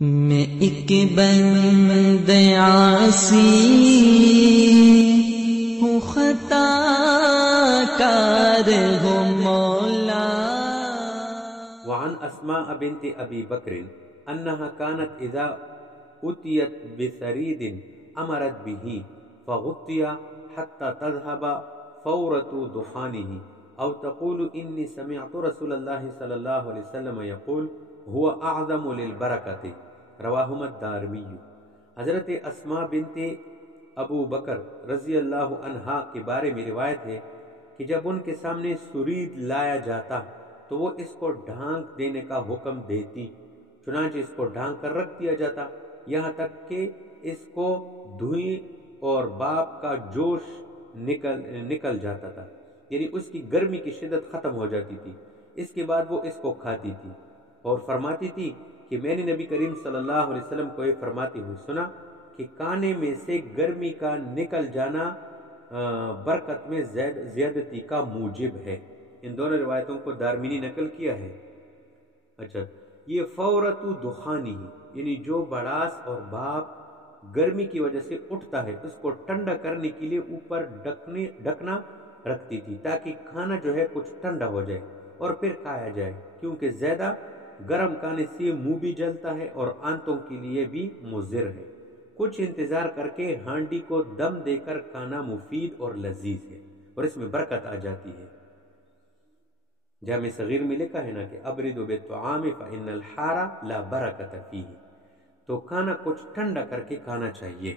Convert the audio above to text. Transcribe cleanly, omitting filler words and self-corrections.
میں ایک بند عاصی ہوں، خطا کار ہوں مولا۔ وعن اسماء بنت ابی بکر انها كانت اذا اتيت بثريد امرت به فغطي حتى تذهب فورة دخانه، او تقول اني سمعت رسول الله صلى الله عليه وسلم يقول هو اعظم للبرکۃ، رواہما الدارمی۔ حضرت اسماء بنت ابو بکر رضی اللہ عنہا کے بارے میں روایت ہے کہ جب ان کے سامنے سرید لایا جاتا تو وہ اس کو ڈھانک دینے کا حکم دیتی، چنانچہ اس کو ڈھانک کر رکھ دیا جاتا، یہاں تک کہ اس کو دھوئیں اور باپ کا جوش نکل جاتا تھا، یعنی اس کی گرمی کی شدت ختم ہو جاتی تھی۔ اس کے بعد وہ اس کو کھاتی تھی اور فرماتی تھی کہ میں نے نبی کریم صلی اللہ علیہ وسلم کو یہ فرماتے ہوئے سنا کہ کھانے میں سے گرمی کا نکل جانا برکت میں زیادتی کا موجب ہے۔ ان دونوں روایتوں کو دارمینی نقل کیا ہے۔ اچھا، یہ فورت دخانی یعنی جو بڑاس اور بھاپ گرمی کی وجہ سے اٹھتا ہے اس کو ٹھنڈا کرنے کے لیے اوپر ڈھکنا رکھتی تھی تاکہ کھانا جو ہے کچھ ٹھنڈا ہو جائے اور پھر کھایا جائے، کیونکہ زیادہ گرم کھانے سے منہ بھی جلتا ہے اور آنتوں کے لیے بھی مضر ہے۔ کچھ انتظار کر کے ہانڈی کو دم دے کر کھانا مفید اور لذیذ ہے اور اس میں برکت آ جاتی ہے۔ جامع صغیر میں لکھا ہے نا کہ ابردوا بالطعام فإن الحار لا برکت فیہ، تو کھانا کچھ ٹھنڈا کر کے کھانا چاہیے۔